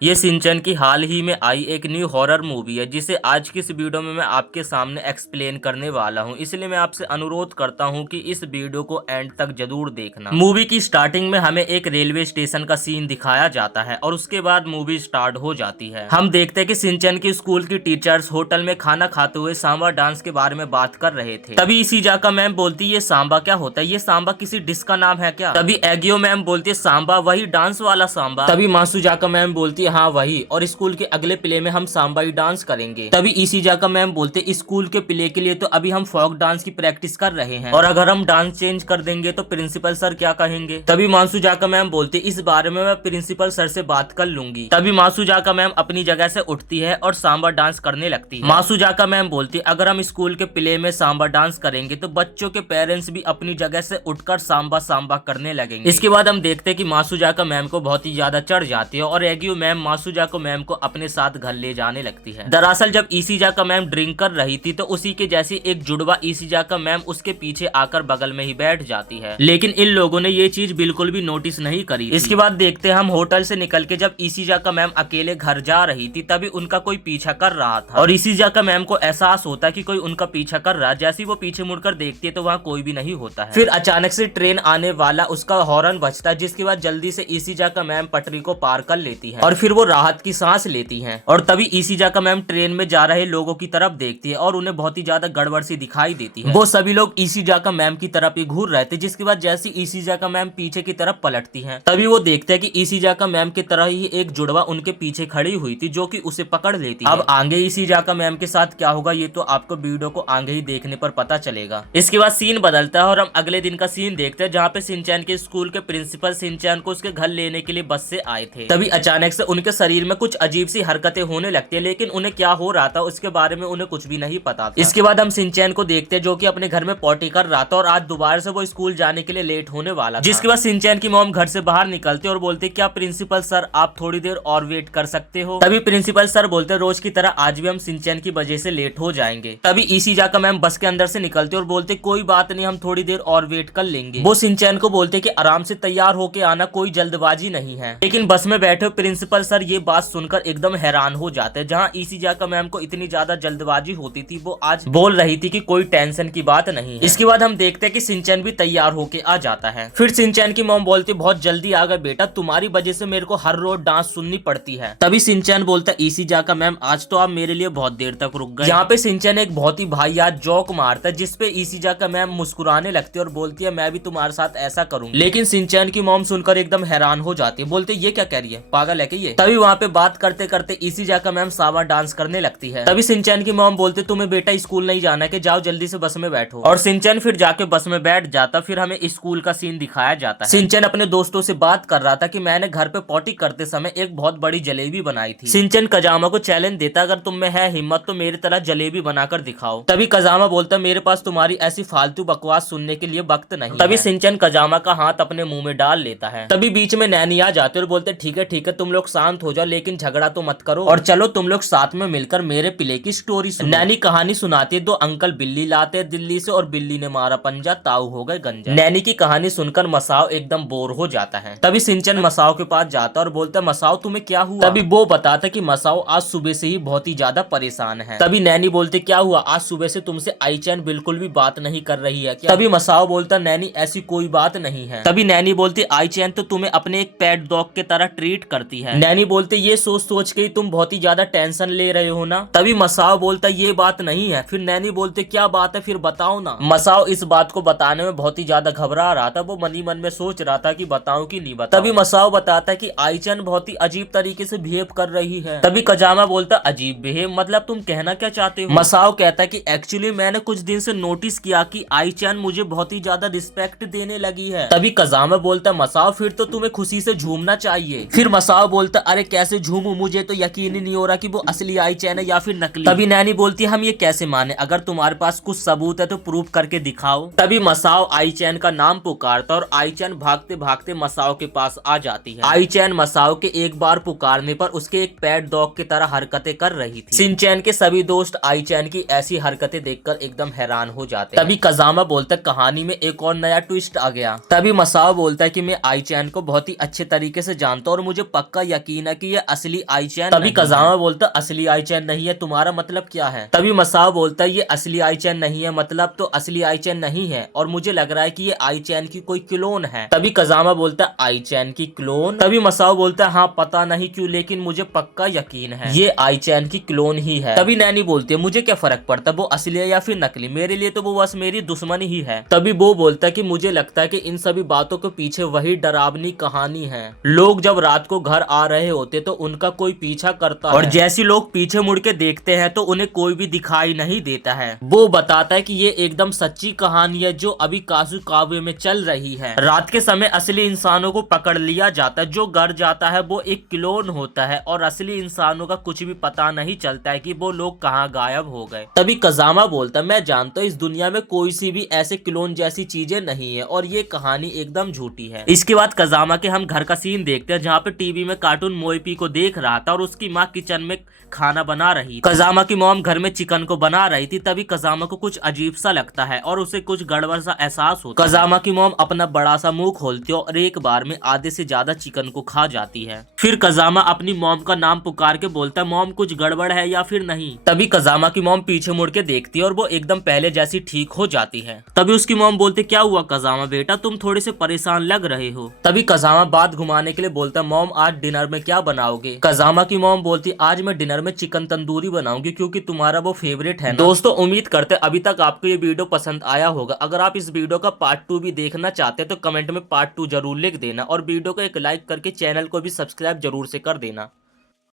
ये सिंचन की हाल ही में आई एक न्यू हॉरर मूवी है जिसे आज की इस वीडियो में मैं आपके सामने एक्सप्लेन करने वाला हूं। इसलिए मैं आपसे अनुरोध करता हूं कि इस वीडियो को एंड तक जरूर देखना। मूवी की स्टार्टिंग में हमें एक रेलवे स्टेशन का सीन दिखाया जाता है और उसके बाद मूवी स्टार्ट हो जाती है। हम देखते हैं कि सिंचन की स्कूल की टीचर्स होटल में खाना खाते हुए सांबा डांस के बारे में बात कर रहे थे। तभी इशिजाका मैम बोलती ये सांबा क्या होता है, ये सांबा किसी डिश का नाम है क्या? तभी एगियो मैम बोलती है सांबा वही डांस वाला सांबा। तभी मासुजाका मैम बोलती है हाँ वही, और स्कूल के अगले प्ले में हम सांबा ही डांस करेंगे। तभी इशिजाका मैम बोलते स्कूल के प्ले के लिए तो अभी हम फोक डांस की प्रैक्टिस कर रहे हैं और अगर हम डांस चेंज कर देंगे तो प्रिंसिपल सर क्या कहेंगे? तभी मासुजाका मैम बोलते इस बारे में मैं प्रिंसिपल सर से बात कर लूंगी। तभी मासुजाका मैम अपनी जगह से उठती है और सांबा डांस करने लगती है। मासुजाका मैम बोलती अगर हम स्कूल के प्ले में सांबा डांस करेंगे तो बच्चों के पेरेंट्स भी अपनी जगह से उठकर सांबा सांबा करने लगेंगे। इसके बाद हम देखते हैं कि मासुजाका मैम को बहुत ही ज्यादा चढ़ जाती है और एगियो मैम मासुजाका मैम को अपने साथ घर ले जाने लगती है। दरअसल जब इशिजाका मैम ड्रिंक कर रही थी तो उसी के जैसी एक जुड़वा इशिजाका मैम उसके पीछे आकर बगल में ही बैठ जाती है, लेकिन इन लोगों ने ये चीज बिल्कुल भी नोटिस नहीं करी। इसके बाद देखते हैं हम होटल से निकल के जब इशिजाका मैम अकेले घर जा रही थी तभी उनका कोई पीछा कर रहा था और इशिजाका मैम को एहसास होता है कि कोई उनका पीछा कर रहा है। जैसे वो पीछे मुड़कर देखती है तो वहाँ कोई भी नहीं होता है। फिर अचानक से ट्रेन आने वाला उसका हॉर्न बजता है, जिसके बाद जल्दी से इशिजाका मैम पटरी को पार कर लेती है और फिर वो राहत की सांस लेती हैं। और तभी इशिजाका मैम ट्रेन में जा रहे लोगों की तरफ देखती है और उन्हें बहुत ही ज्यादा गड़बड़ सी दिखाई देती है। वो सभी लोग इशिजाका मैम की तरफ ही घूर रहे थे, जिसके बाद जैसे इशिजाका मैम पीछे की तरफ पलटती हैं तभी वो देखते हैं कि इशिजाका मैम की तरह ही एक जुड़वा उनके पीछे खड़ी हुई थी जो कि उसे पकड़ लेती है। अब आगे इशिजाका मैम के साथ क्या होगा ये तो आपको वीडियो को आगे ही देखने पर पता चलेगा। इसके बाद सीन बदलता है और हम अगले दिन का सीन देखते हैं जहाँ पे सिंचैन के स्कूल के प्रिंसिपल सिंचैन को उसके घर लेने के लिए बस से आए थे। तभी अचानक से उनके शरीर में कुछ अजीब सी हरकतें होने लगती है, लेकिन उन्हें क्या हो रहा था उसके बारे में उन्हें कुछ भी नहीं पता था। इसके बाद हम सिंचैन को देखते हैं जो कि अपने घर में पॉटी कर रहा था और आज दोबारा से वो स्कूल जाने के लिए लेट होने वाला था। जिसके बाद सिंचैन की मॉम घर से बाहर निकलते और बोलते क्या प्रिंसिपल सर आप थोड़ी देर और वेट कर सकते हो? तभी प्रिंसिपल सर बोलते रोज की तरह आज भी हम सिंचैन की वजह से लेट हो जाएंगे। तभी इशिजाका मैम बस के अंदर से निकलते और बोलते कोई बात नहीं हम थोड़ी देर और वेट कर लेंगे। वो सिंचैन को बोलते कि आराम से तैयार होके आना, कोई जल्दबाजी नहीं है। लेकिन बस में बैठे प्रिंसिपल सर ये बात सुनकर एकदम हैरान हो जाते हैं। जहां इशिजाका मैम को इतनी ज्यादा जल्दबाजी होती थी वो आज बोल रही थी कि कोई टेंशन की बात नहीं है। इसके बाद हम देखते हैं कि सिंचैन भी तैयार होके आ जाता है। फिर सिंचैन की मॉम बोलती बहुत जल्दी आ गए बेटा, तुम्हारी वजह से मेरे को हर रोज डांस सुननी पड़ती है। तभी सिंचैन बोलता इशिजाका मैम आज तो आप मेरे लिए बहुत देर तक रुक गए। यहाँ पे सिंचैन एक बहुत ही भाईयात जोक मारता है जिसपे इशिजाका मैम मुस्कुराने लगती है और बोलती है मैं भी तुम्हारे साथ ऐसा करूंगी। लेकिन सिंचैन की मॉम सुनकर एकदम हैरान हो जाती है, बोलते ये क्या कह रही है, पागल है क्या ये? तभी वहाँ पे बात करते करते इशिजाका मैम सांबा डांस करने लगती है। तभी सिंचैन की मॉम बोलते तुम्हें बेटा स्कूल नहीं जाना है कि जाओ जल्दी से बस में बैठो। और सिंचैन फिर जाके बस में बैठ जाता। फिर हमें स्कूल का सीन दिखाया जाता है। सिंचैन अपने दोस्तों से बात कर रहा था कि मैंने घर पे पॉटी करते समय एक बहुत बड़ी जलेबी बनाई थी। सिंचैन कजामा को चैलेंज देता अगर तुम में है हिम्मत तो मेरी तरह जलेबी बनाकर दिखाओ। तभी कजामा बोलता मेरे पास तुम्हारी ऐसी फालतू बकवास सुनने के लिए वक्त नहीं। तभी सिंचैन कजामा का हाथ अपने मुंह में डाल लेता है। तभी बीच में नैनी आ जाते और बोलते ठीक है तुम लोग शांत हो जाओ लेकिन झगड़ा तो मत करो और चलो तुम लोग साथ में मिलकर मेरे प्ले की स्टोरी सुनो। नैनी कहानी सुनाती है दो अंकल बिल्ली लाते हैं दिल्ली से और बिल्ली ने मारा पंजा ताऊ हो गए गंजा। नैनी की कहानी सुनकर मसाओ एकदम बोर हो जाता है। तभी सिंचैन मसाओ के पास जाता और बोलता मसाओ तुम्हें क्या हुआ? तभी वो बताता कि मसाओ आज सुबह से ही बहुत ही ज्यादा परेशान है। तभी नैनी बोलते क्या हुआ, आज सुबह से तुमसे आईचैन बिल्कुल भी बात नहीं कर रही है क्या? तभी मसाओ बोलता नैनी ऐसी कोई बात नहीं है। तभी नैनी बोलती आईचैन तो तुम्हें अपने एक पेट डॉग के तरह ट्रीट करती है। नैनी बोलते ये सोच सोच के तुम बहुत ही ज्यादा टेंशन ले रहे हो ना? तभी मसाओ बोलता ये बात नहीं है। फिर नैनी बोलते क्या बात है फिर बताओ ना। मसाओ इस बात को बताने में बहुत ही ज्यादा घबरा रहा था, वो मनी मन में सोच रहा था कि बताऊं कि नहीं बताऊं। तभी मसाओ बताता है कि आईचैन बहुत ही अजीब तरीके से बिहेव कर रही है। तभी कजामा बोलता अजीब बिहेव मतलब तुम कहना क्या चाहते हो? मसाओ कहता है कि एक्चुअली मैंने कुछ दिन से नोटिस किया कि आईचैन मुझे बहुत ही ज्यादा रिस्पेक्ट देने लगी है। तभी कजामा बोलता मसाओ फिर तो तुम्हें खुशी से झूमना चाहिए। फिर मसाओ बोलता अरे कैसे झूमूं, मुझे तो यकीन ही नहीं हो रहा कि वो असली आईचैन है या फिर नकली। तभी नैनी बोलती हम ये कैसे माने, अगर तुम्हारे पास कुछ सबूत है तो प्रूफ करके दिखाओ। तभी मसाओ आईचैन का नाम पुकारता और आईचैन भागते भागते मसाओ के पास आ जाती है। आईचैन मसाओ के एक बार पुकारने पर उसके एक पेट डॉग की तरह हरकतें कर रही थी। सिंचैन के सभी दोस्त आईचैन की ऐसी हरकतें देखकर एकदम हैरान हो जाते हैं। तभी कजामा बोलता कहानी में एक और नया ट्विस्ट आ गया। तभी मसाओ बोलता है कि मैं आईचैन को बहुत ही अच्छे तरीके से जानता हूँ और मुझे पक्का यकीन यकीन है कि ये असली आई चैन। तभी कजामा बोलता असली आई चैन नहीं है, तुम्हारा मतलब क्या है? तभी मसाओ बोलता है ये असली आई चैन नहीं है, मतलब तो असली आई चैन नहीं है और मुझे लग रहा है कि ये आई चैन की कोई क्लोन है। तभी कजामा बोलता है आई चैन की क्लोन? तभी मसाओ बोलता है हाँ पता नहीं क्यों लेकिन मुझे पक्का यकीन है ये आई चैन की क्लोन ही है। तभी नैनी बोलती है मुझे क्या फर्क पड़ता वो असली है या फिर नकली, मेरे लिए तो वो बस मेरी दुश्मन ही है। तभी वो बोलता है कि मुझे लगता है कि इन सभी बातों के पीछे वही डरावनी कहानी है। लोग जब रात को घर आ रहे होते तो उनका कोई पीछा करता है और जैसे लोग पीछे मुड़ के देखते हैं तो उन्हें कोई भी दिखाई नहीं देता है। वो बताता है कि ये एकदम सच्ची कहानी है जो अभी काजुकाबे में चल रही है। रात के समय असली इंसानों को पकड़ लिया जाता है, जो घर जाता है वो एक क्लोन होता है और असली इंसानों का कुछ भी पता नहीं चलता है कि वो लोग कहाँ गायब हो गए। तभी कजामा बोलता है मैं जानता हूँ इस दुनिया में कोई सी भी ऐसे क्लोन जैसी चीजें नहीं है और ये कहानी एकदम झूठी है। इसके बाद कजामा के हम घर का सीन देखते हैं जहाँ पे टीवी में कार्टून मोइपी को देख रहा था और उसकी माँ किचन में खाना बना रही थी। कजामा की मॉम घर में चिकन को बना रही थी। तभी कजामा को कुछ अजीब सा लगता है और उसे कुछ गड़बड़ सा एहसास होता है। कजामा की मॉम अपना बड़ा सा मुंह खोलती है और एक बार में आधे से ज्यादा चिकन को खा जाती है। फिर कजामा अपनी मॉम का नाम पुकार के बोलता है मॉम कुछ गड़बड़ है या फिर नहीं। तभी कजामा की मॉम पीछे मुड़ के देखती है और वो एकदम पहले जैसी ठीक हो जाती है। तभी उसकी मॉम बोलती क्या हुआ कजामा बेटा, तुम थोड़े से परेशान लग रहे हो। तभी कजामा बात घुमाने के लिए बोलता है मॉम आज डिनर में क्या बनाओगे? कजामा की मॉम बोलती आज मैं डिनर में चिकन तंदूरी बनाऊंगी क्योंकि तुम्हारा वो फेवरेट है ना। दोस्तों उम्मीद करते अभी तक आपको ये वीडियो पसंद आया होगा। अगर आप इस वीडियो का पार्ट 2 भी देखना चाहते हैं तो कमेंट में पार्ट 2 जरूर लिख देना और वीडियो को एक लाइक करके चैनल को भी सब्सक्राइब जरूर से कर देना।